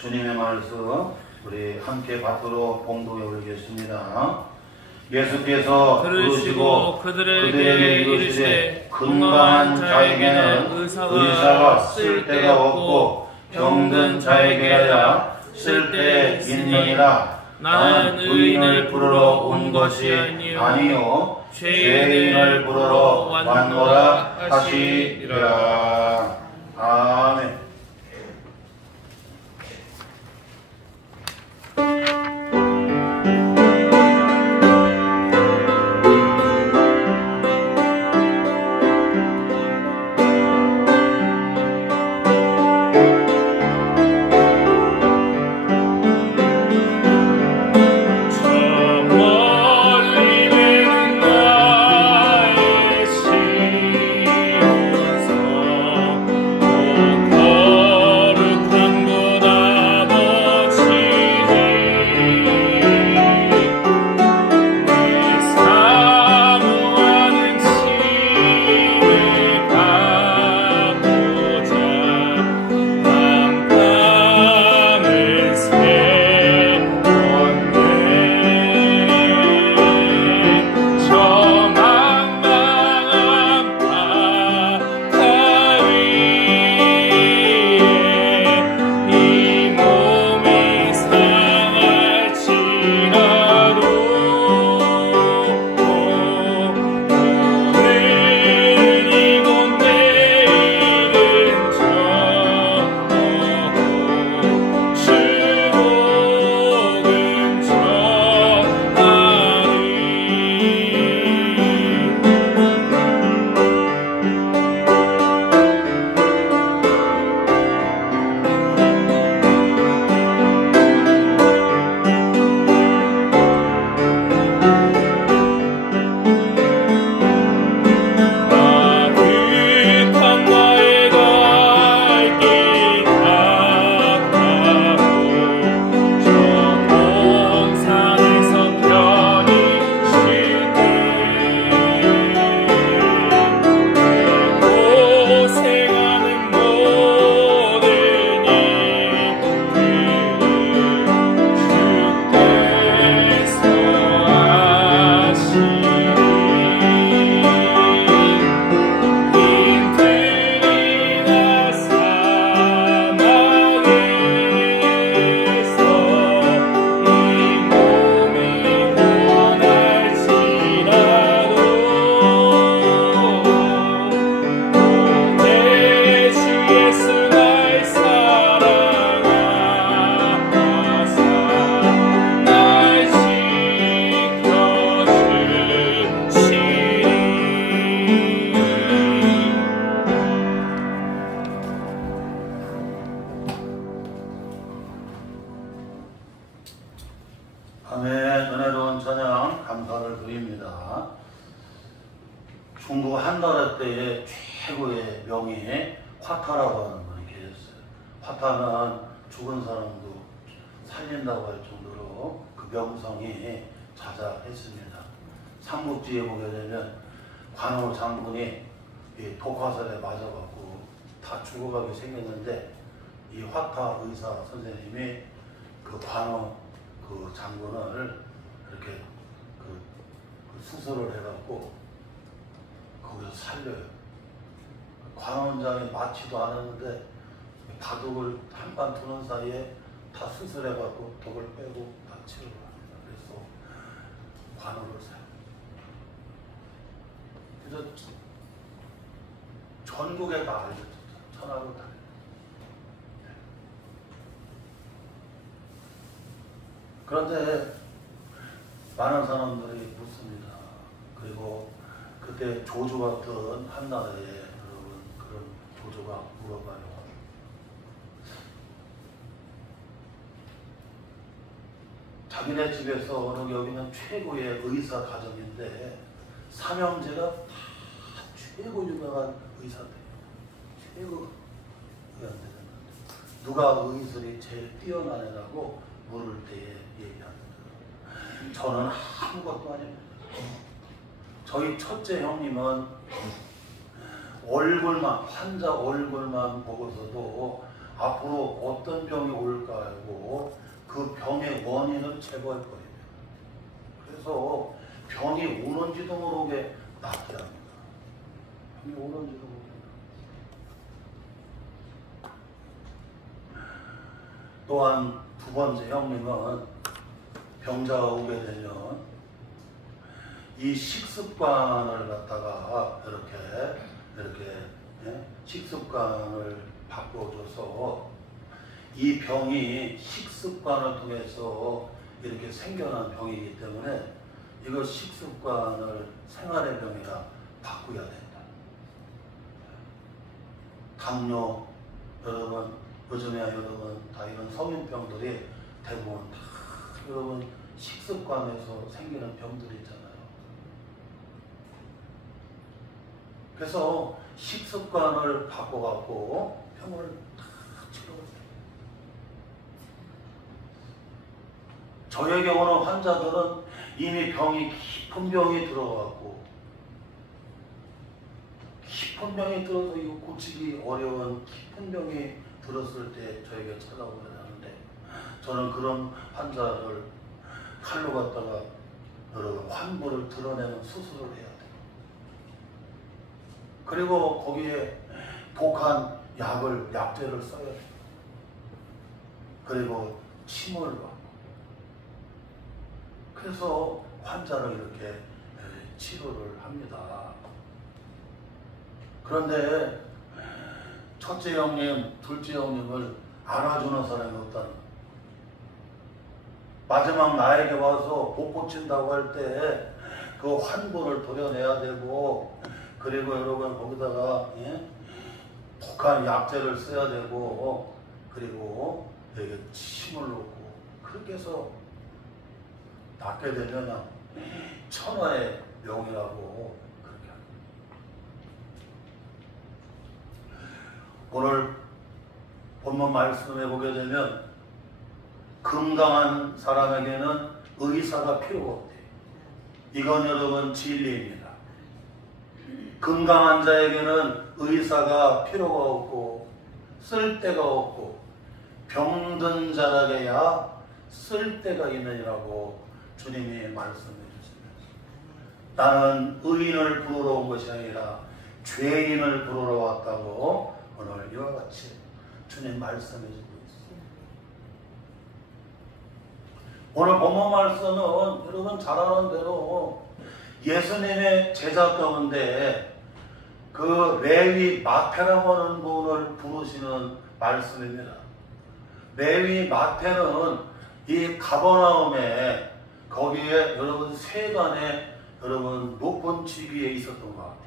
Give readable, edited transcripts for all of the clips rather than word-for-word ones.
주님의 말씀 우리 함께 받도록 봉독해 올리겠습니다. 예수께서 부르시고 그들에게 이르시되 건강한 자에게는 의사가 쓸데가 없고 병든 자에게야 쓸데 있느니라. 나는 의인을 부르러 온 것이 아니요 죄인을 부르러 왔노라 하시리라. 아멘. 아멘. 은혜로운 찬양 감사를 드립니다. 중국 한나라 때의 최고의 명의 화타라고 하는 분이 계셨어요. 화타는 죽은 사람도 살린다고 할 정도로 그 명성이 자자했습니다. 삼국지에 보게 되면 관우 장군이 독화살에 맞아갖고 다 죽어가게 생겼는데 이 화타 의사 선생님이 그 관우 그 장군을 이렇게 그 수술을 해갖고 거기서 살려요. 관원장이 맞지도 않았는데 바둑을 한판 두는 사이에 다 수술해갖고 독을 빼고 다 치료를 합니다. 그래서 관우를 살려. 그래서 전국에 다 알려졌죠. 천하로 다. 그런데 많은 사람들이 묻습니다. 그리고 그때 조조 같은 한나라의 그런 조조가 물어봐요. 자기네 집에서 어느 여기는 최고의 의사 가정인데 삼형제가 다 최고 유명한 의사들이에요. 최고 의사들. 누가 의술이 제일 뛰어난 애라고 물을 때에 얘기합니다. 저는 아무것도 아닙니다. 저희 첫째 형님은 얼굴만, 환자 얼굴만 보고서도 앞으로 어떤 병이 올까 하고 그 병의 원인을 제거할 거예요. 그래서 병이 오는지도 모르게 낫게 합니다. 병이 오는지도 모르게. 또한 두 번째 형님은 병자가 오게 되면 이 식습관을 갖다가 이렇게 식습관을 바꿔줘서 이 병이 식습관을 통해서 이렇게 생겨난 병이기 때문에 이거 식습관을 생활의 병이라 바꾸어야 된다. 당뇨, 여러분, 요즘에 여러분 다 이런 성인병들이 대부분 다 여러분 식습관에서 생기는 병들이 있잖아요. 그래서 식습관을 바꿔갖고 병을 다 치료해요. 저의 경우는 환자들은 이미 병이 깊은 병이 들어갔고 깊은 병이 들어서 이거 고치기 어려운 깊은 병이 들었을 때 저에게 찾아오게 되는데 저는 그런 환자를 칼로 갖다가 여러분 환부를 드러내는 수술을 해야 돼요. 그리고 거기에 독한 약재를 써야 돼요. 그리고 침을 받고 그래서 환자를 이렇게 치료를 합니다. 그런데 첫째 형님, 둘째 형님을 안아주는 사람이 없다는 거예요. 마지막 나에게 와서 못 고친다고 할 때 그 환부를 도려내야 되고 그리고 여러분 거기다가 독한 약재를 써야 되고 그리고 여기 침을 놓고 그렇게 해서 낫게 되면 천하의 명이라고 그렇게 합니다. 오늘 본문 말씀해 보게 되면 건강한 사람에게는 의사가 필요가 없대요. 이건 여러분 진리입니다. 건강한 자에게는 의사가 필요가 없고 쓸데가 없고 병든 자에게야 쓸데가 있느니라고 주님이 말씀해 주십니다. 나는 의인을 부르러 온 것이 아니라 죄인을 부르러 왔다고 오늘 이와 같이 주님 말씀해 주고 있습니다. 오늘 본문 말씀은 여러분 잘 아는 대로 예수님의 제자 가운데 그 레위 마태라고 하는 분을 부르시는 말씀입니다. 레위 마태는 이 가버나움에 거기에 여러분 세간에 여러분 높은 직위에 있었던 것 같아요.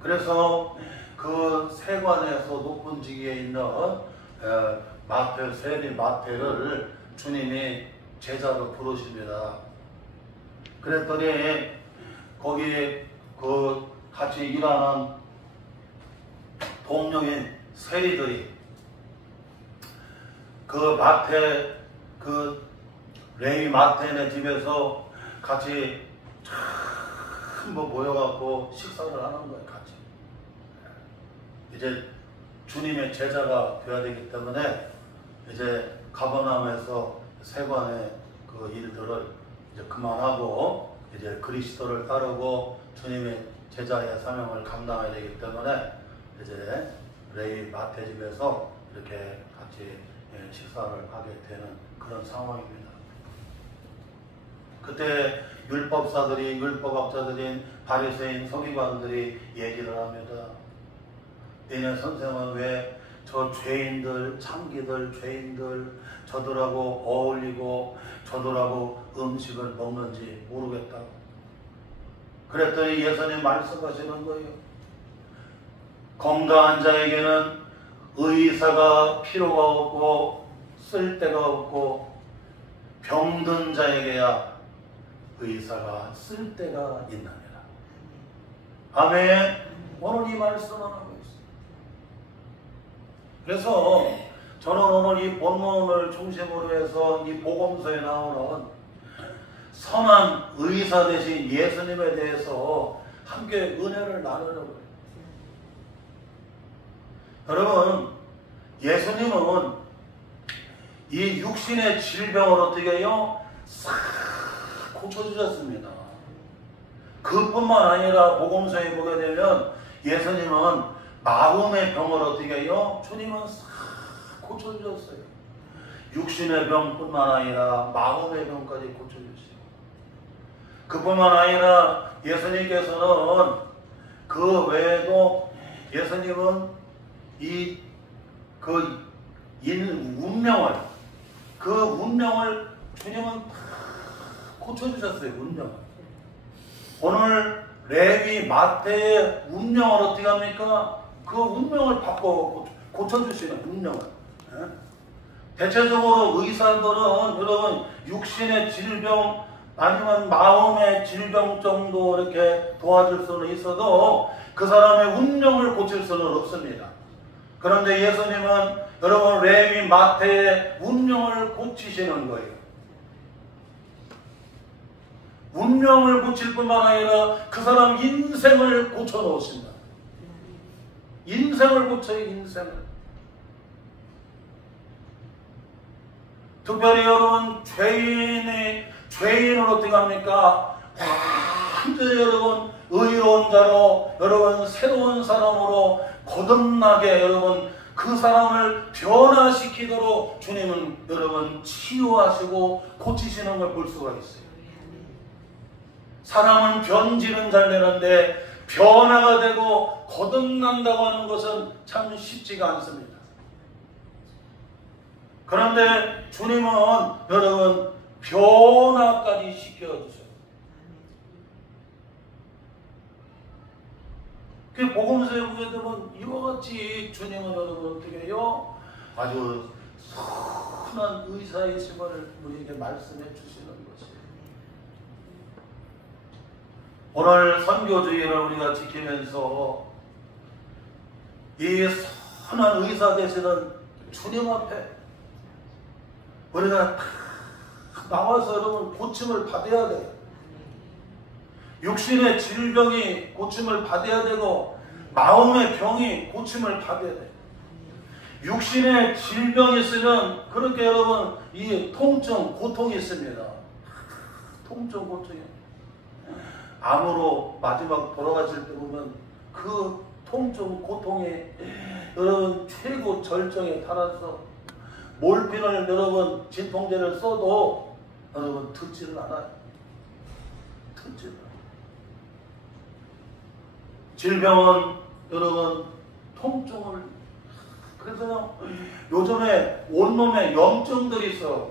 그래서 그 세관에서 높은 직위에 있는 레위 마태를 주님이 제자로 부르십니다. 그랬더니 거기에 그 같이 일하는 동료인 세리들이 그 레위 마태네 집에서 같이 전부 모여갖고 식사를 하는 거예요. 같이. 이제 주님의 제자가 되어야 되기 때문에 이제 가버나움에서 세관의 그 일들을 이제 그만하고 이제 그리스도를 따르고 주님의 제자의 사명을 감당해야 되기 때문에 이제 레위 마태 집에서 이렇게 같이 식사를 하게 되는 그런 상황입니다. 그때 율법사들이, 율법학자들인 바리새인 서기관들이 얘기를 합니다. 너네 선생은 왜 저 죄인들, 창기들, 죄인들 저들하고 어울리고 저들하고 음식을 먹는지 모르겠다고. 그랬더니 예수님 말씀하시는 거예요. 건강한 자에게는 의사가 필요가 없고 쓸데가 없고 병든 자에게야 의사가 쓸데가 있느니라. 아멘. 오늘 이 말씀을 하고 있습니다. 그래서 저는 오늘 이 본문을 중심으로 해서 이 복음서에 나오는 선한 의사 되신 예수님에 대해서 함께 은혜를 나누려고 해요. 여러분, 예수님은 이 육신의 질병을 어떻게 해요? 싹 고쳐주셨습니다. 그뿐만 아니라 복음서에 보게 되면 예수님은 마음의 병을 어떻게 해요? 주님은 싹 고쳐주셨어요. 육신의 병뿐만 아니라 마음의 병까지 고쳐주시고, 그뿐만 아니라 예수님께서는 그 외에도 예수님은 운명을 주님은 다 고쳐주셨어요. 운명을. 오늘 레위 마태의 운명을 어떻게 합니까? 그 운명을 바꿔 고쳐주시는 운명을. 대체적으로 의사들은 여러분 육신의 질병 아니면 마음의 질병 정도 이렇게 도와줄 수는 있어도 그 사람의 운명을 고칠 수는 없습니다. 그런데 예수님은 여러분 레위 마태의 운명을 고치시는 거예요. 운명을 고칠 뿐만 아니라 그 사람 인생을 고쳐놓으신다. 인생을 고쳐요. 인생을. 특별히 여러분 죄인을 어떻게 합니까? 완전히 여러분 의로운 자로 여러분 새로운 사람으로 거듭나게 여러분 그 사람을 변화시키도록 주님은 여러분 치유하시고 고치시는 걸 볼 수가 있어요. 사람은 변질은 잘 되는데 변화가 되고 거듭난다고 하는 것은 참 쉽지가 않습니다. 그런데 주님은 여러분 변화까지 시켜주세요. 그 복음서에 보게 되면 이와 같이 주님은 여러분 어떻게 해요? 아주 선한 의사이심을 우리에게 말씀해 주시는 것이에요. 오늘 선교주의를 우리가 지키면서 이 선한 의사 되시는 주님 앞에 우리가 다 나와서 여러분 고침을 받아야 돼요. 육신의 질병이 고침을 받아야 되고 마음의 병이 고침을 받아야 돼요. 육신의 질병이 있으면 그렇게 여러분 이 통증, 고통이 있습니다. 통증, 고통이. 암으로 마지막 돌아가실 때 보면 그 통증, 고통이 여러분 최고 절정에 달아서 몰핀을 여러분 진통제를 써도 여러분 듣지를 않아요. 듣지를 않아요. 질병은 여러분 통증을, 그래서 요즘에 온몸에 염증들이 있어.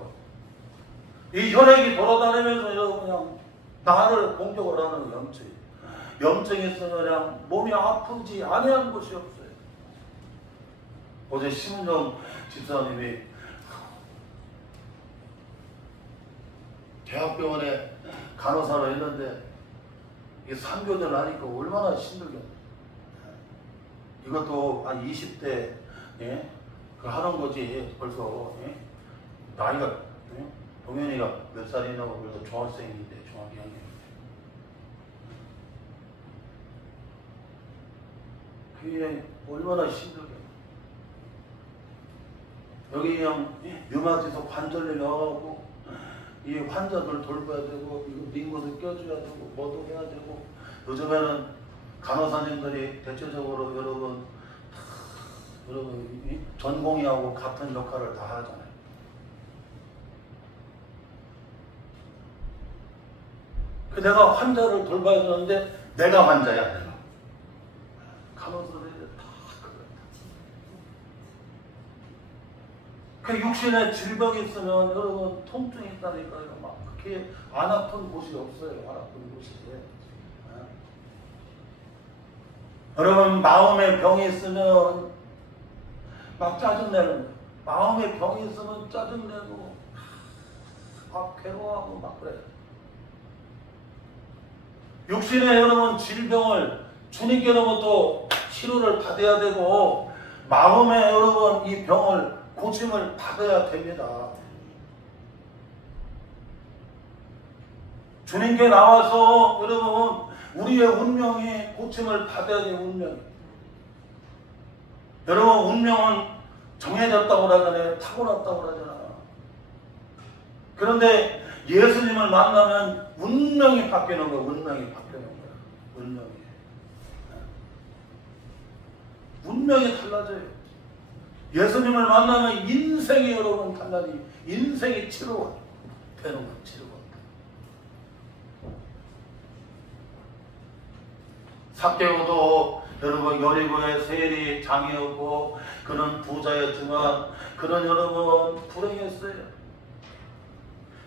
이 혈액이 돌아다니면서 여러분 그냥 나를 공격을 하는 염증. 염증이 있으면 그냥 몸이 아프지 아니한 것이 없어요. 어제 심은정 집사님이 대학병원에 간호사로 했는데 이게 3교대를 하니까 얼마나 힘들겠어요. 이것도 한 20대 예? 그 하는 거지 벌써 예? 나이가 예? 동현이가 몇 살이냐고 그래서 중학생인데 중학생인데 그게 얼마나 힘들겠어요. 여기 그냥 류마티스 관절염이 와가지고 이 환자들 돌봐야 되고 이거 링거도 껴줘야 되고 뭐도 해야 되고 요즘에는 간호사님들이 대체적으로 여러분 전공의하고 같은 역할을 다 하잖아요. 내가 환자를 돌봐야 되는데 내가 환자야. 내가 간호사들이 다 그래. 그 육신에 질병이 있으면 여러분 통증이 있다니까요. 막 그렇게 안 아픈 곳이 없어요. 안 아픈 곳이. 여러분 마음에 병이 있으면 막 짜증내는 거예요. 마음에 병이 있으면 짜증내고 막 괴로워하고 막 그래요. 육신의 여러분 질병을 주님께로부터 치료를 받아야 되고 마음에 여러분 이 병을 고침을 받아야 됩니다. 주님께 나와서 여러분 우리의 운명이 고침을 받아야 돼요. 운명이. 여러분 운명은 정해졌다고 그러잖아요. 타고났다고 그러잖아. 그런데 예수님을 만나면 운명이 바뀌는 거야. 운명이 바뀌는 거야. 운명이 달라져요. 예수님을 만나면 인생이 여러분 달라지. 인생이 치료가 되는 거야. 치료가. 삭개오도 여러분 여리고의 세리 장이었고 그는 부자였지만 그는 여러분 불행했어요.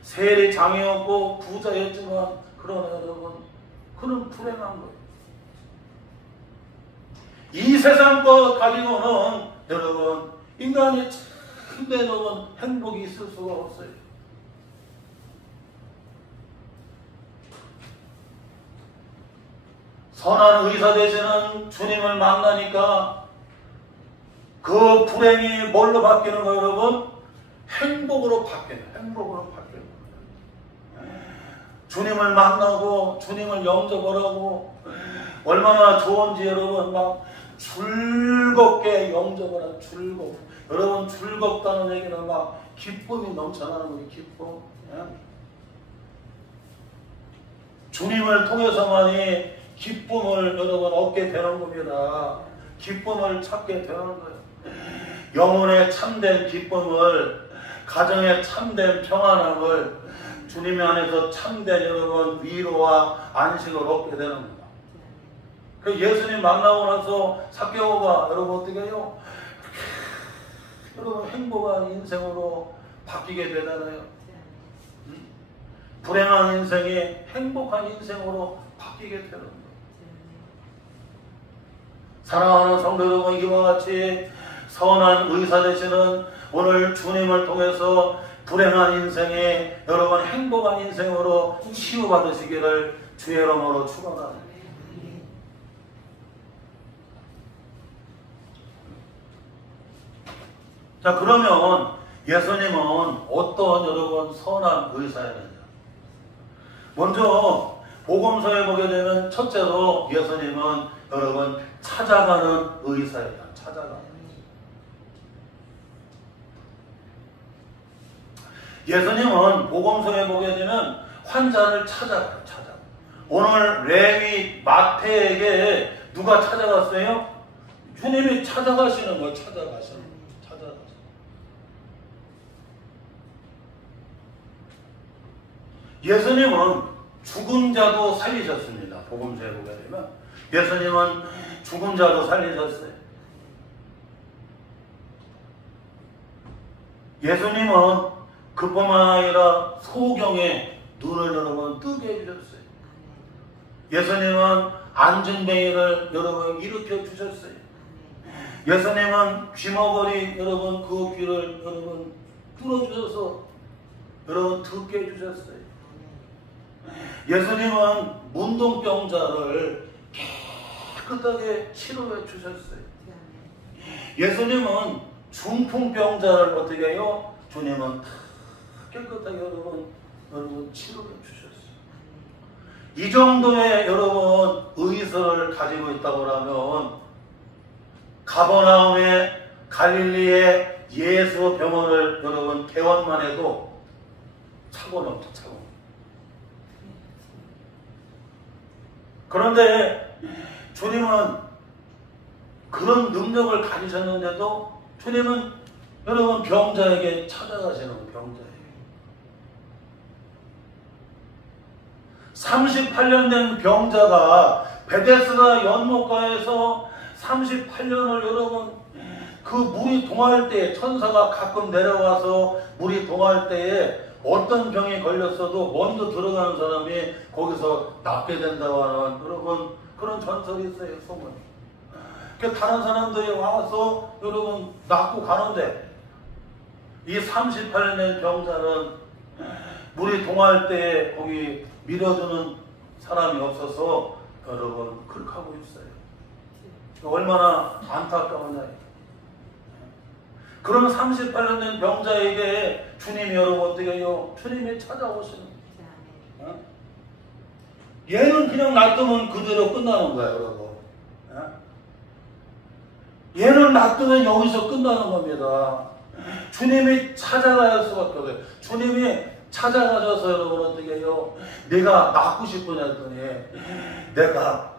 세리 장이었고 부자였지만 그러나 여러분 그는 불행한 거예요. 이 세상 것 가지고는 여러분 인간이 참된 여러분 행복이 있을 수가 없어요. 선한 의사 되시는 주님을 만나니까 그 불행이 뭘로 바뀌는 거예요, 여러분? 행복으로 바뀌는 거예요. 행복으로 바뀌는 거예요. 주님을 만나고 주님을 영접을 하고 얼마나 좋은지 여러분 막 즐겁게 영접을 하고 여러분 즐겁다는 얘기는 막 기쁨이 넘쳐나는 거예요. 기쁨. 주님을 통해서만이 기쁨을 여러분 얻게 되는 겁니다. 기쁨을 찾게 되는 거예요. 영혼의 참된 기쁨을, 가정의 참된 평안함을, 주님 안에서 참된 여러분 위로와 안식을 얻게 되는 겁니다. 그 예수님 만나고 나서 삭개오가 여러분 어떻게 해요? 여러분 행복한 인생으로 바뀌게 되잖아요. 불행한 인생이 행복한 인생으로 바뀌게 되는 거예요. 사랑하는 성도 여러분, 이와 같이 선한 의사 되시는 오늘 주님을 통해서 불행한 인생이 여러분 행복한 인생으로 치유받으시기를 주의 이름으로 축원합니다. 자, 그러면 예수님은 어떤 여러분 선한 의사였느냐? 먼저 복음서에 보게 되면 첫째로 예수님은 여러분 찾아가는 의사였다. 찾아가는. 예수님은 복음서에 보게 되면 환자를 찾아가요. 오늘 레위 마태에게 누가 찾아갔어요? 주님이 찾아가시는 거예요. 찾아가시는 거예요. 예수님은 죽은 자도 살리셨습니다. 복음서에 보게 되면 예수님은 죽은 자도 살리셨어요. 예수님은 그뿐만 아니라 소경의 눈을 여러분 뜨게 해주셨어요. 예수님은 안진뱅이를 여러분 일으켜 주셨어요. 예수님은 귀머거리 여러분 그 귀를 여러분 뚫어주셔서 여러분 듣게 해주셨어요. 예수님은 문둥병자를 깨끗하게 치료해 주셨어요. 예수님은 중풍병자를 어떻게 해요? 주님은 다 깨끗하게 여러분 치료해 주셨어요. 이 정도의 여러분 의술을 가지고 있다고 하면 가버나움의 갈릴리의 예수 병원을 여러분 개원만 해도 차고 넘쳐 차고. 그런데 주님은 그런 능력을 가지셨는데도 주님은 여러분 병자에게 찾아가시는 거예요. 병자에게. 38년 된 병자가 베데스다 연못가에서 38년을 여러분 그 물이 동할 때에 천사가 가끔 내려와서 물이 동할 때에 어떤 병에 걸렸어도 먼저 들어가는 사람이 거기서 낫게 된다고 하는 여러분 그런 전설이 있어요. 소문이. 다른 사람들이 와서 여러분 낫고 가는데 이 38년 된 병자는 물이 동할 때에 거기 밀어주는 사람이 없어서 여러분 그렇게 하고 있어요. 얼마나 안타까우냐. 그런 38년 된 병자에게 주님이 여러분 어떻게 해요? 주님이 찾아오시는 거예요. 얘는 그냥 놔두면 그대로 끝나는 거예요, 여러분. 얘를 놔두면 여기서 끝나는 겁니다. 주님이 찾아갈 수밖에 없어요. 주님이 찾아가셔서 여러분 어떻게 해요? 내가 낳고 싶으냐 했더니 내가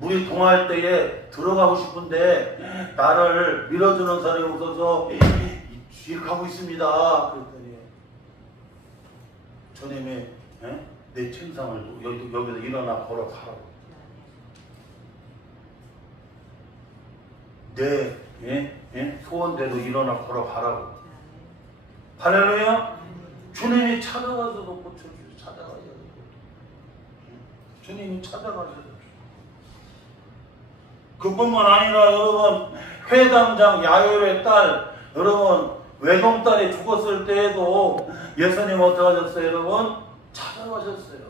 물이 동할 때에 들어가고 싶은데 나를 밀어주는 사람이 없어서 이렇게 하고 있습니다. 그랬더니 주님이 내 침상을 여기서 일어나 걸어가라고. 내 소원대로 일어나 걸어가라고. 할렐루야. 주님이 찾아가서도 고쳐주세요. 찾아가셔서 주님이 찾아가셔서. 그뿐만 아니라 여러분 회당장 야요의 딸 여러분 외동딸이 죽었을 때에도 예수님 어떻게 하셨어요? 여러분 찾아가셨어요.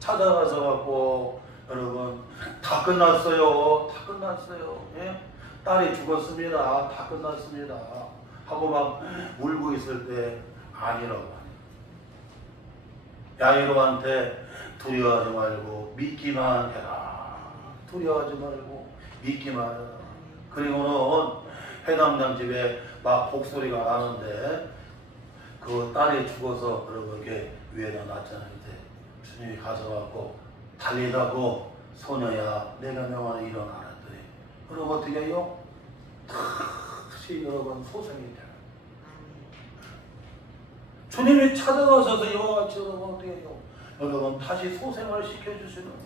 찾아가서 갖고 여러분 다 끝났어요. 다 끝났어요. 예? 딸이 죽었습니다. 다 끝났습니다. 하고 막 울고 있을 때 아니라고 하네요. 야이로한테 두려워하지 말고 믿기만 해라. 두려워하지 말고 믿기만 해라. 그리고는 회당장 집에 막 복소리가 나는데 그 딸이 죽어서 여러분 이렇게 위에다 놨잖아요. 주님이 가서 갖고 달리다고 소녀야 내가 명하는 일어나라 했더니 여러분 어떻게 해요? 다시 여러분 소생이 돼요. 주님이 찾아가셔서 이와 같이 여러분 어떻게 해요? 여러분 다시 소생을 시켜주시는 거예요.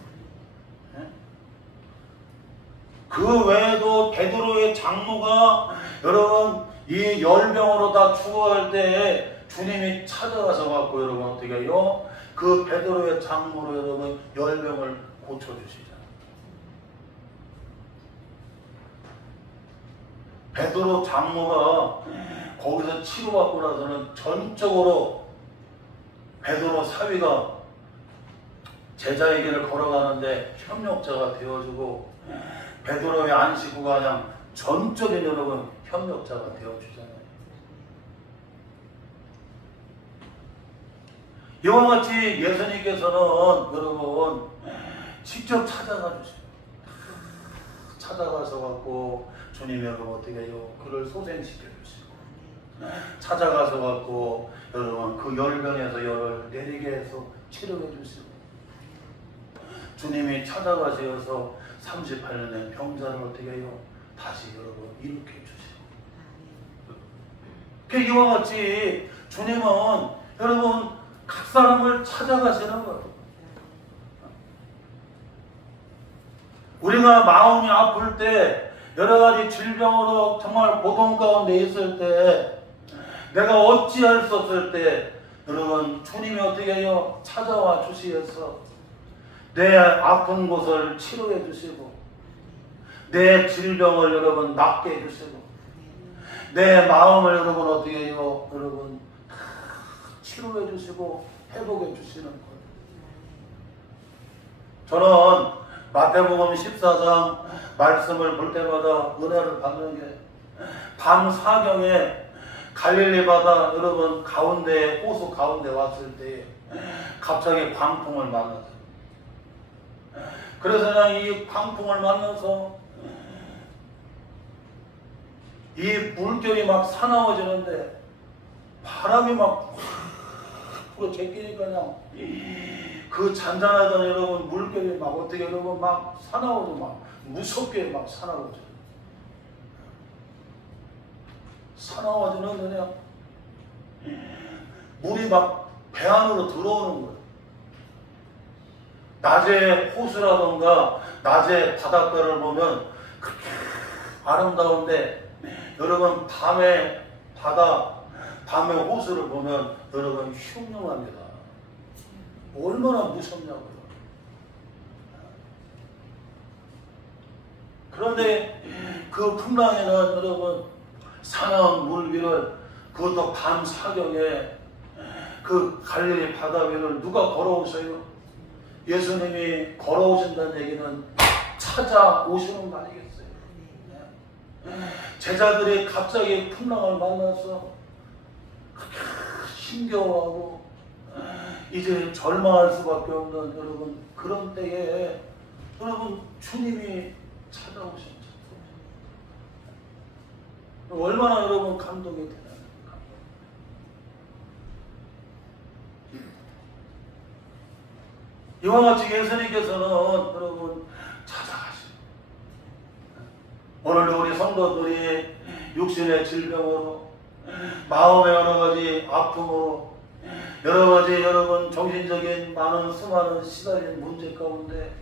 그 외에도 베드로의 장모가 여러분 이 열병으로 다 죽어갈 때 주님이 찾아가서 갖고 여러분 어떻게 해요? 그 베드로의 장모로 여러분 열병을 고쳐주시잖아요. 베드로 장모가 거기서 치료받고 나서는 전적으로 베드로 사위가 제자의 길을 걸어가는데 협력자가 되어주고 베드로의 안식구가 그냥 전적인 여러분 협력자가 되어주잖아요. 이와 같이 예수님께서는 여러분 직접 찾아가 주세요. 찾아가서 갖고 주님 여러분 어떻게 해요? 그를 소생시켜 주시고 찾아가서 갖고 여러분 그 열병에서 열을 내리게 해서 치료해 주시고 주님이 찾아가셔서 38년 된 병자를 어떻게 해요? 다시 여러분 일으켜 주시고 이와 같이 주님은 여러분 각 사람을 찾아가시는 거예요. 우리가 마음이 아플 때 여러 가지 질병으로 정말 고통 가운데 있을 때 내가 어찌할 수 없을 때 여러분 주님이 어떻게 해요? 찾아와 주시어서 내 아픈 곳을 치료해 주시고 내 질병을 여러분 낫게 해 주시고 내 마음을 여러분 어떻게 해요? 여러분 치료해 주시고 회복해 주시는 거예요. 저는 마태복음 14장 말씀을 볼 때마다 은혜를 받는 게 밤 사경에 갈릴리 바다 여러분 가운데 호수 가운데 왔을 때 갑자기 광풍을 만났어요. 그래서 그냥 이 광풍을 만나서 이 물결이 막 사나워지는데 바람이 막 불어 제끼니까 그냥 그 잔잔하던 여러분 물결이 막 어떻게 여러분 막 사나워져 막 무섭게 막 사나워져. 사나워지는 그냥 물이 막 배 안으로 들어오는 거예요. 낮에 호수라던가 낮에 바닷가를 보면 그렇게 아름다운데 여러분 밤에 바다 밤에 호수를 보면 여러분 흉흉합니다. 얼마나 무섭냐고요. 그런데 그 풍랑에는 여러분 사나운 물 위를 그것도 밤 사경에 그 갈릴리 바다 위를 누가 걸어오셔요? 예수님이 걸어오신다는 얘기는 찾아오시는 거 아니겠어요? 제자들이 갑자기 풍랑을 만나서 힘겨워하고 이제 절망할 수밖에 없는 여러분 그런 때에 여러분 주님이 찾아오신 얼마나 여러분 감동이 되나요? 이와 같이 예수님께서는 여러분 찾아가시고, 오늘도 우리 성도들이 육신의 질병으로, 마음의 여러 가지 아픔으로, 여러 가지 여러분 정신적인 많은 수많은 시달린 문제 가운데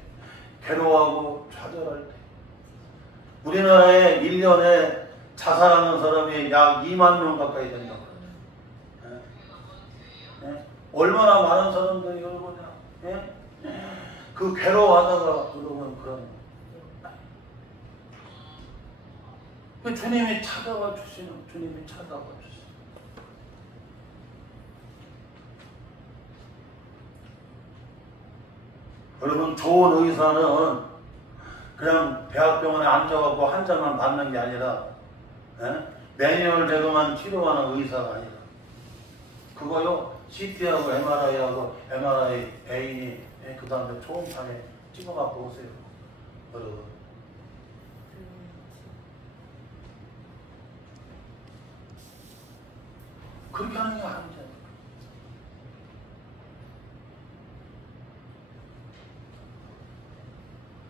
괴로워하고 좌절할 때, 우리나라에 1년에 자살하는 사람이 약 2만 명 가까이 된다고 그러죠. 예? 얼마나 많은 사람들이 여러분이야. 예? 그 괴로워하다가 여러분 그런 주님이 찾아와 주시는, 주님이 찾아와 주시는. 여러분 좋은 의사는 그냥 대학병원에 앉아갖고 환자만 받는 게 아니라, 예? 매뉴얼 대로만 치료하는 의사가 아니라, 그거요 CT하고 MRI하고 MRI A니, 예? 그 다음에 초음파에 찍어갖고 오세요 여러분. 그렇게 하는 게 아니잖아요.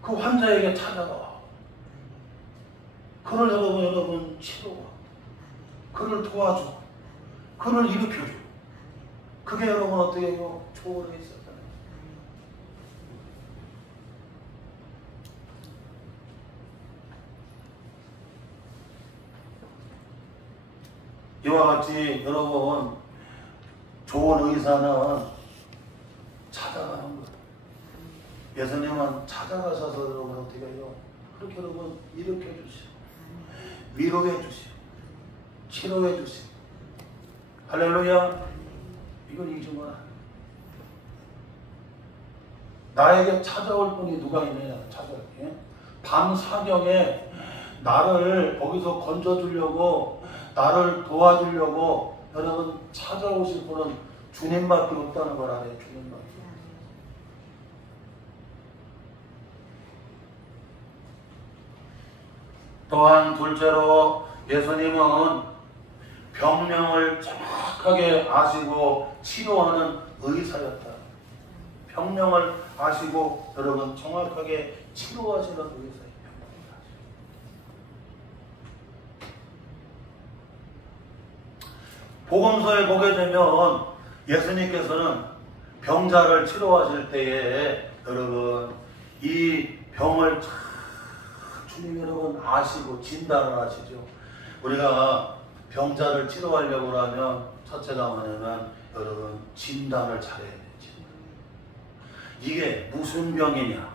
그 환자에게 찾아가. 그를 여러분 치료와, 그를 도와줘, 그를 일으켜줘. 그게 여러분 어떻게 해요? 초월에 있었잖아요. 이와 같이 여러분 좋은 의사는 찾아가는 거예요. 예수님은 찾아가셔서 여러분 어떻게 해요? 그렇게 여러분 일으켜 주시고, 위로해 주시고, 치료해 주시고. 할렐루야. 이건 잊으면 안 돼. 나에게 찾아올 분이 누가 있느냐? 찾아올게. 밤 사경에 나를 거기서 건져주려고, 나를 도와주려고 여러분 찾아오실 분은 주님밖에 없다는 걸 알아요. 주님밖에. 또한 둘째로 예수님은 병명을 정확하게 아시고 치료하는 의사였다. 병명을 아시고 여러분 정확하게 치료하시는 의사예요. 복음서에 보게 되면 예수님께서는 병자를 치료하실 때에 여러분 이 병을 주님 여러분 아시고 진단을 하시죠. 우리가 병자를 치료하려고 하면 첫째가 뭐냐면 여러분 진단을 잘해야 돼요. 이게 무슨 병이냐,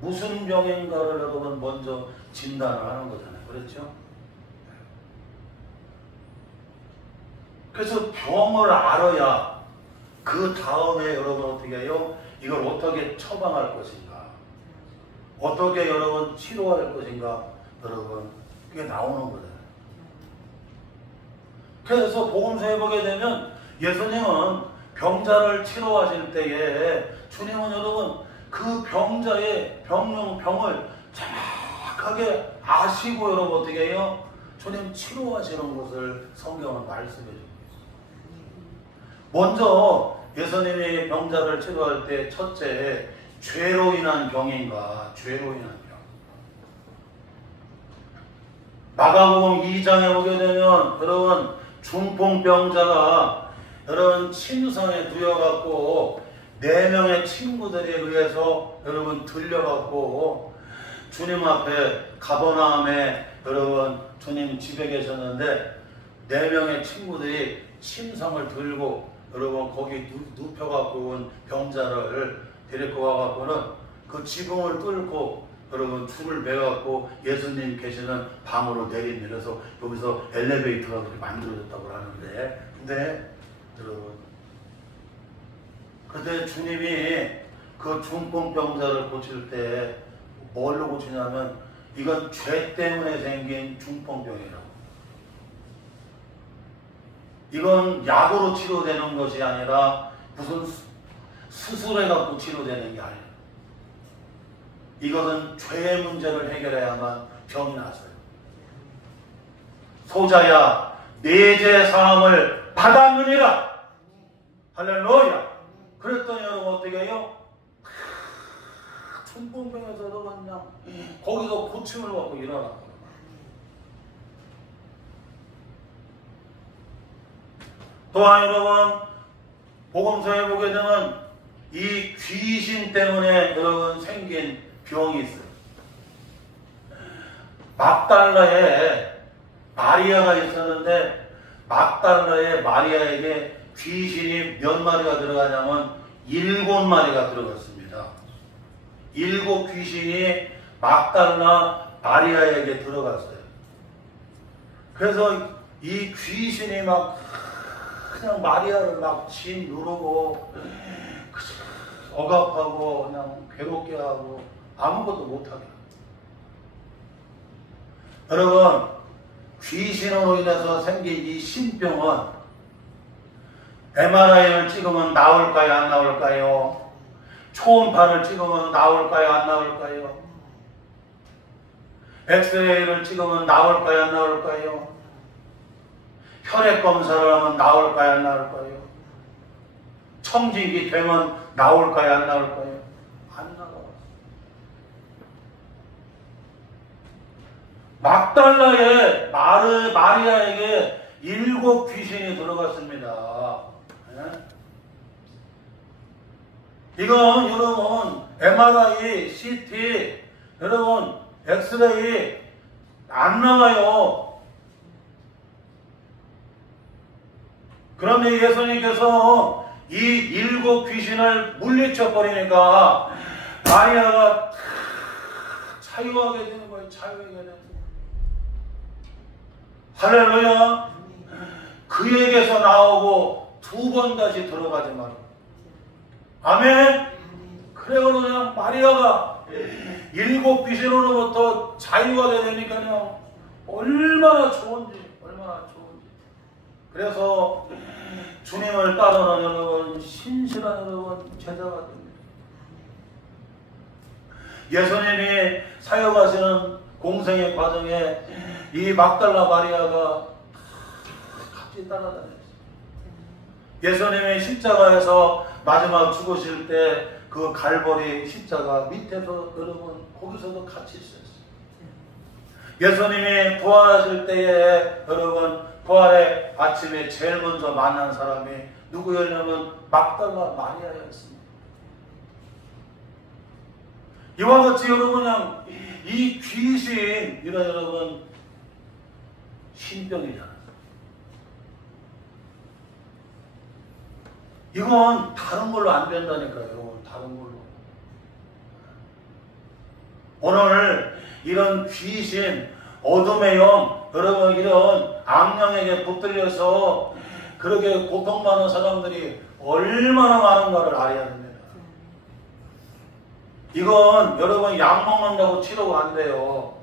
무슨 병인가를 여러분 먼저 진단을 하는 거잖아요. 그렇죠? 그래서 병을 알아야 그 다음에 여러분 어떻게 해요? 이걸 어떻게 처방할 것인가, 어떻게 여러분 치료할 것인가, 여러분 그게 나오는 거잖아요. 그래서 복음서에 보게 되면 예수님은 병자를 치료하실 때에 주님은 여러분 그 병자의 병을 정확하게 아시고 여러분 어떻게 해요? 주님 치료하시는 것을 성경은 말씀해 줍니다. 먼저 예수님이 병자를 치료할 때 첫째 죄로 인한 병인가, 죄로 인한 병. 마가복음 2장에 보게 되면 여러분 중풍병자가 여러분 침상에 누워갖고 4명의 친구들에 의해서 여러분 들려갖고 주님 앞에 가버나움에 여러분 주님 집에 계셨는데 4명의 친구들이 침상을 들고 여러분 거기 눕혀갖고 온 병자를 데리고 와갖고는 그 지붕을 뚫고 여러분 줄을 매갖고 예수님 계시는 방으로 내리면서 여기서 엘리베이터가 그렇게 만들어졌다고 하는데, 근데 여러분 그때 주님이 그 중풍병자를 고칠 때 뭘로 고치냐면 이건 죄 때문에 생긴 중풍병이라고. 이건 약으로 치료되는 것이 아니라 무슨 수술해갖고 치료되는 게 아니에요. 이것은 죄의 문제를 해결해야만 병이 나서요. 소자야 내 죄 사함을 받았느니라. 할렐루야. 그랬더니 여러분 어떻게 해요? 중풍병에서 그냥 거기서 고침을 받고 일어나. 또한 여러분 복음서에 보게 되면 이 귀신 때문에 여러분 생긴 병이 있어요. 막달라에 마리아가 있었는데 막달라에 마리아에게 귀신이 몇 마리가 들어가냐면 7마리가 들어갔습니다. 7 귀신이 막달라 마리아에게 들어갔어요. 그래서 이 귀신이 막 그냥 마리아를 막 진 누르고 억압하고 그냥 괴롭게 하고 아무것도 못하게 하고. 여러분 귀신으로 인해서 생긴 이 신병은 MRI를 찍으면 나올까요 안 나올까요? 초음파를 찍으면 나올까요 안 나올까요? 엑스레이를 찍으면 나올까요 안 나올까요? 혈액 검사를 하면 나올까요 안 나올까요? 청진기 되면 나올까요 안 나올까요? 안 나와요. 막달라에 마리아에게 7 귀신이 들어갔습니다. 이건 여러분 MRI, CT, 여러분 엑스레이 안 나와요. 그런데 예수님께서 이 7 귀신을 물리쳐 버리니까 마리아가 자유하게 되는 거예요. 자유하게 되는 거예요. 할렐루야. 그에게서 나오고 2번 다시 들어가지 말고. 아멘. 그래요. 그냥 마리아가 7 귀신으로부터 자유가 되니까요. 얼마나 좋은지. 그래서 주님을 따르는 여러분 신실한 여러분 제자가 됩니다. 예수님이 사역하시는 공생의 과정에 이 막달라 마리아가 같이 따라다녔어요. 예수님이 십자가에서 마지막 죽으실 때 그 갈보리 십자가 밑에서 여러분 거기서도 같이 있었어요. 예수님이 부활하실 때에 여러분 부활의 아침에 제일 먼저 만난 사람이 누구였냐면 막달라 마리아였습니다. 이와 같이 여러분 그냥 이 귀신 이런 여러분 신병이잖아요. 이건 다른 걸로 안 된다니까요. 다른 걸로. 오늘 이런 귀신 어둠의 영, 여러분 이런 악령에게 붙들려서 그렇게 고통받는 사람들이 얼마나 많은가를 알아야 됩니다. 이건 여러분 약 먹는다고 치료가 안 돼요.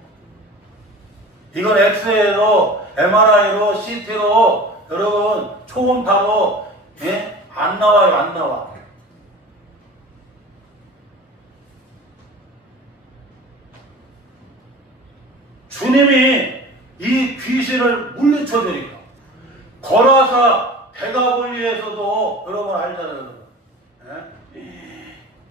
이건 엑스레이로, MRI로, CT로, 여러분 초음파로 안 나와요. 안 나와. 주님이 이 귀신을 물리쳐주니까 거라사 대가볼리에서도 여러분 알잖아요.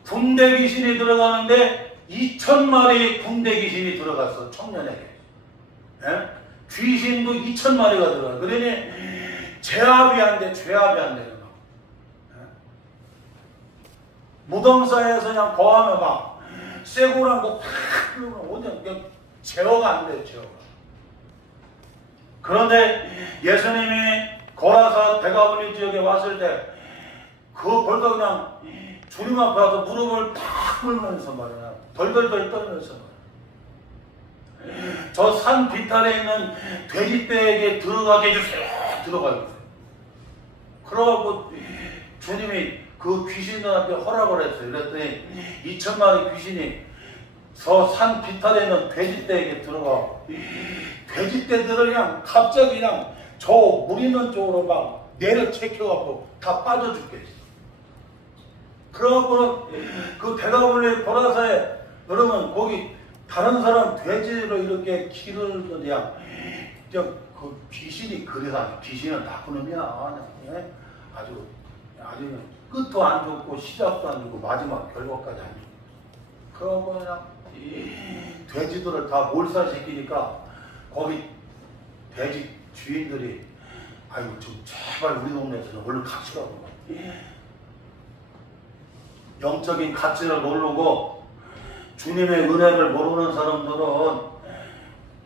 군대 귀신이 들어가는데 2,000마리 군대 귀신이 들어갔어. 청년에게. 귀신도 2,000마리가 들어가. 그러니 제압이 안 돼. 죄압이 안 돼. 무덤사에서 그냥 거하면 막 쇠고랑 거 팍 오면 그냥 제어가 안 돼요. 제어가. 그런데 예수님이 거라사 대가볼리 지역에 왔을 때 그 벌써 그냥 주님 앞에 와서 무릎을 탁 꿇으면서 말이야. 덜덜덜 떨면서 말이야. 저 산 비탈에 있는 돼지떼에게 들어가게 해주세요. 들어가게 해주세요. 그러고 주님이 그 귀신들한테 허락을 했어요. 그랬더니 2,000마리 귀신이 저 산 비탈에 있는 돼지떼에게 들어가. 돼지떼들을 그냥 갑자기 그냥 저 물 있는 쪽으로 막 내려체켜갖고 다 빠져 죽겠어. 그러고 그 대가볼리 보라사에 여러분 거기 다른 사람 돼지로 이렇게 기를 그냥 그 귀신이 그래서 귀신은 나쁜 놈이야. 예? 아주 끝도 안 좋고 시작도 안 좋고 마지막 결과까지 안 좋고. 그러고 그냥 이 돼지들을 다 몰살시키니까 거기 돼지 주인들이 아이고 좀 제발 우리 동네에서는 얼른 갑시라고. 영적인 가치를 모르고 주님의 은혜를 모르는 사람들은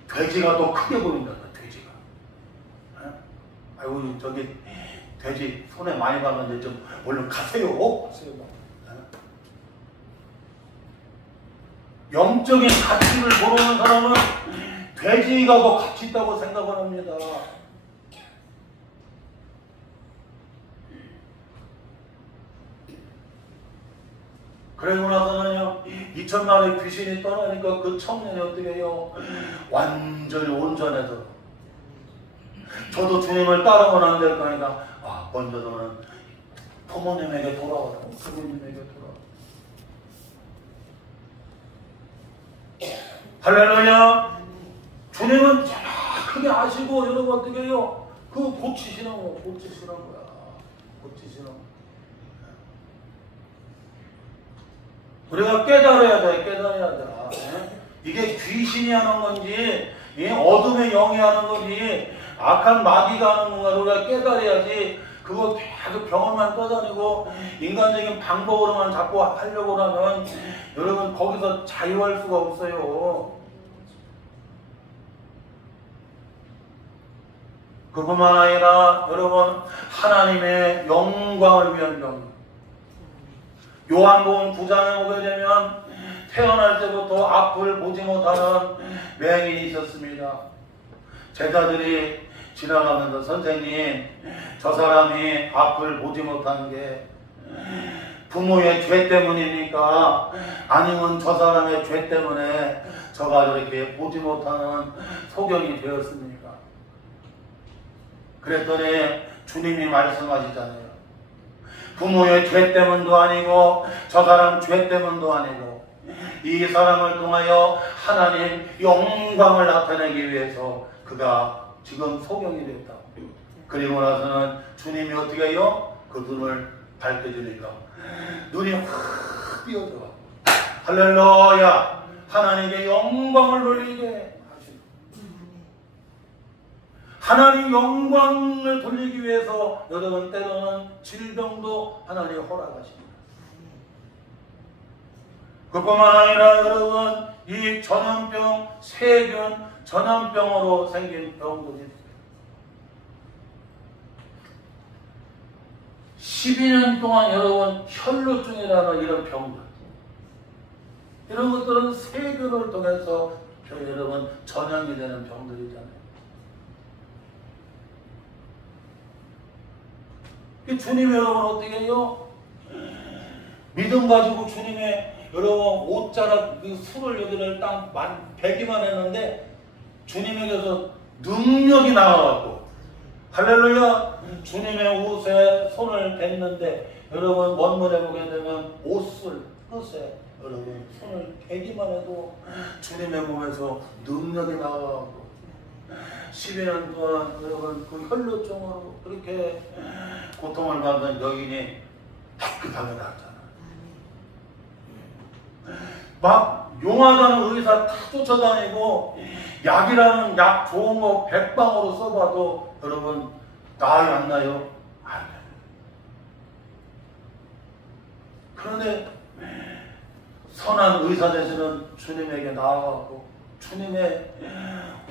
돼지가 더 크게 보인다. 돼지가. 아이고 저기 돼지 손에 많이 봤는데 좀 얼른 가세요. 영적인 가치를 모르는 사람은 돼지가 더 가치 있다고 생각을 합니다. 그러고 나서는요, 2000마리 귀신이 떠나니까 그 청년이 어떻게 해요? 완전히 온전해서. 저도 주님을 따라오면 안 될 거니까, 먼저 너는 부모님에게 돌아와라. 부모님에게 돌아와. 할렐루야! 주님은 정확하게 아시고, 여러분 어떻게 해요? 그거 고치시는 거야. 고치시는 거야. 고치시는 거야. 우리가 깨달아야 돼. 깨달아야 돼. 이게 귀신이 하는 건지, 어둠의 영이 하는 건지, 악한 마귀가 하는 건가 우리가 깨달아야지. 그거 계속 병원만 떠다니고 인간적인 방법으로만 자꾸 하려고 하면 여러분 거기서 자유할 수가 없어요. 그뿐만 아니라 여러분 하나님의 영광을 위한 병. 요한복음 9장에 보게 되면 태어날 때부터 앞을 보지 못하는 맹인이 있었습니다. 제자들이 지나가면서 선생님 저 사람이 앞을 보지 못한 게 부모의 죄 때문입니까? 아니면 저 사람의 죄 때문에 저가 저렇게 보지 못하는 소경이 되었습니까? 그랬더니 주님이 말씀하시잖아요. 부모의 죄 때문도 아니고 저 사람 죄 때문도 아니고 이 사람을 통하여 하나님 영광을 나타내기 위해서 그가 지금 소경이 됐다. 그리고 나서는 주님이 어떻게 해요? 그 눈을 밝혀주니까 눈이 확 띄어들어. 할렐루야! 하나님께 영광을 돌리게 하시고 하나님 영광을 돌리기 위해서 여러분 때로는 질병도 하나님이 허락하십니다. 그뿐만 아니라 여러분 이 전염병, 세균, 전염병으로 생긴 병들이 12년 동안 여러분 혈루증이라는 이런 병들 이런 것들은 세균을 통해서 여러분 전염이 되는 병들이잖아요. 주님이 여러분 어떻게 해요? 믿음 가지고 주님의 여러분 옷자락 그 술을 여기를 딱 100이만 했는데 주님에게서 능력이 나와갖고 할렐루야 주님의 옷에 손을 댔는데 여러분 원문에 보게 되면 옷을 끝에 여러분 손을 대기만 해도 주님의 몸에서 능력이 나와갖고 12년 동안 여러분 그 혈루증으로 그렇게 고통을 받는 여인이 깨끗하게 나왔잖아. 막 용하다는 의사 다 쫓아다니고 약이라는 약 좋은 거 100방으로 써봐도 여러분 나아요 안 나요? 안 나요. 그런데 선한 의사 되시는 주님에게 나아가고 주님의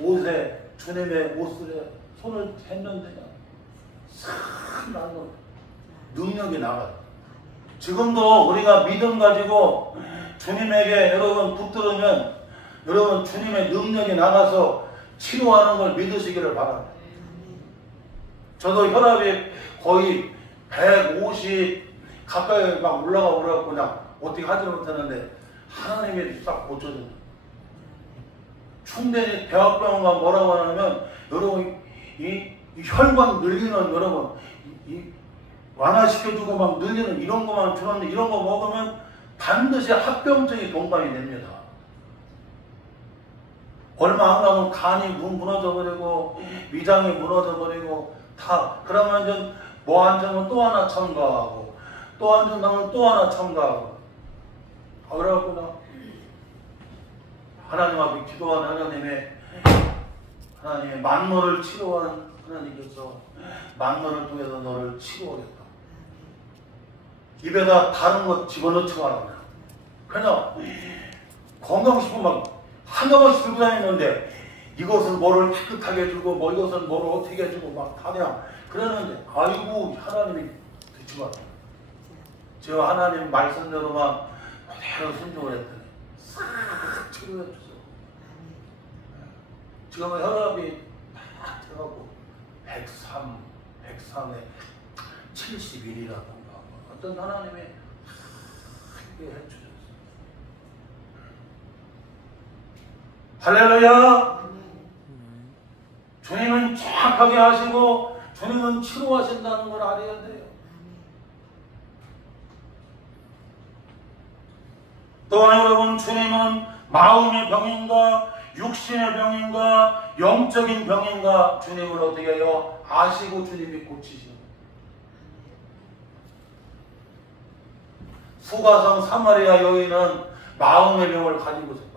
옷에 주님의 옷에 손을 댔는데 싹 나는 능력이 나가요. 지금도 우리가 믿음 가지고 주님에게 여러분 붙들으면 여러분 주님의 능력이 나가서 치료하는 걸 믿으시기를 바랍니다. 저도 혈압이 거의 150 가까이 막 올라가고 그래갖고 그냥 어떻게 하지 못했는데 하나님이 싹 고쳐줍니다. 충전이 대학병원 가 뭐라고 하냐면 여러분 이 혈관 늘리는 여러분 완화시켜주고 막 늘리는 이런 거만 주는데 이런 거 먹으면 반드시 합병증이 동반이 됩니다. 얼마 안 가면 간이 무너져 버리고 위장이 무너져 버리고 다. 그러면 이제 뭐 앉으면 또 하나 첨가하고 또 앉으면 또 하나 첨가하고. 그래갖고 나 하나님 앞에 기도한 하나님의 만물을 치료한 하나님께서 만물을 통해서 너를 치료하겠다. 입에다 다른 것 집어넣지 말라. 그냥 건강식품 막 한가마씩 들고 다니는데 이것은 뭐를 깨끗하게 해주고 뭐 이것은 뭐를 어떻게 해주고 막 하냐 그러는데 아이고 하나님이 듣지 마. 제가 하나님 말씀대로만 그대로 순종을 했더니 싹 치료해 주세요. 지금은 혈압이 딱 돼갖고 103에 71이라던가 어떤 하나님이 크게 해주셨어요. 할렐루야. 주님은 정확하게 하시고 주님은 치료하신다는 걸 알아야 돼요. 또한 여러분, 주님은 마음의 병인가 육신의 병인가 영적인 병인가 주님을 어떻게 해요? 아시고 주님이 고치시는. 수가성 사마리아 여인은 마음의 병을 가지고 있어요.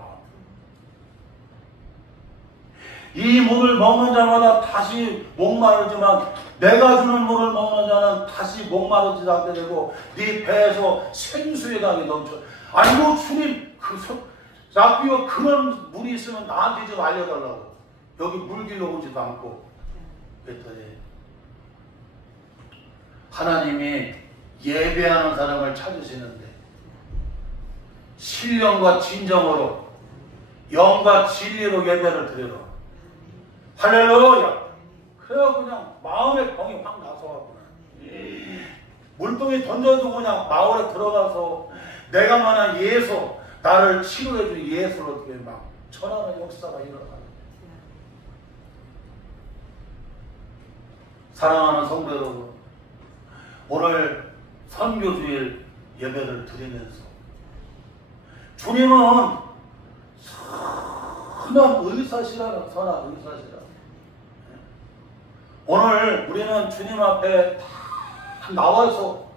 이 물을 먹는 자마다 다시 목마르지만 내가 주는 물을 먹는 자는 다시 목마르지 않게 되고 네 배에서 생수의 강이 넘쳐. 아이고 주님 랍비가 그런 물이 있으면 나한테 좀 알려달라고. 여기 물 길러 오지도 않고 그랬더니 하나님이 예배하는 사람을 찾으시는데 신령과 진정으로 영과 진리로 예배를 드리러. 할렐루야. 그래야 그냥 마음의 병이 확 나서갖고 물동에 던져도 그냥 마을에 들어가서 내가 만한 예수 나를 치료해준 예수를 어떻게 막 전하는 역사가 일어나요. 사랑하는 성도 여러분, 오늘 선교주일 예배를 드리면서 주님은 선한 의사시라는 선한 의사시라. 오늘 우리는 주님 앞에 다 나와서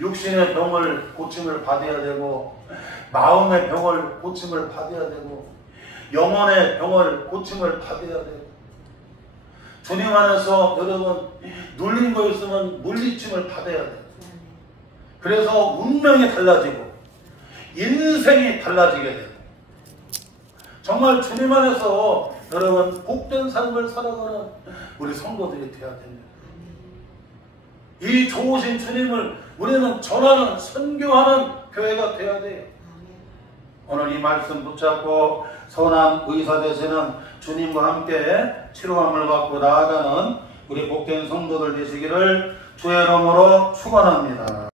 육신의 병을 고침을 받아야 되고 마음의 병을 고침을 받아야 되고 영혼의 병을 고침을 받아야 되고 주님 안에서 여러분 눌린 거 있으면 물리침을 받아야 돼요. 그래서 운명이 달라지고 인생이 달라지게 돼요. 정말 주님 안에서 여러분 복된 삶을 살아가는 우리 성도들이 되어야 됩니다. 이 좋으신 주님을 우리는 전하는 선교하는 교회가 되어야 돼요. 오늘 이 말씀 붙잡고 선한 의사 되시는 주님과 함께 치료함을 받고 나아가는 우리 복된 성도들 되시기를 주의 이름으로 축원합니다.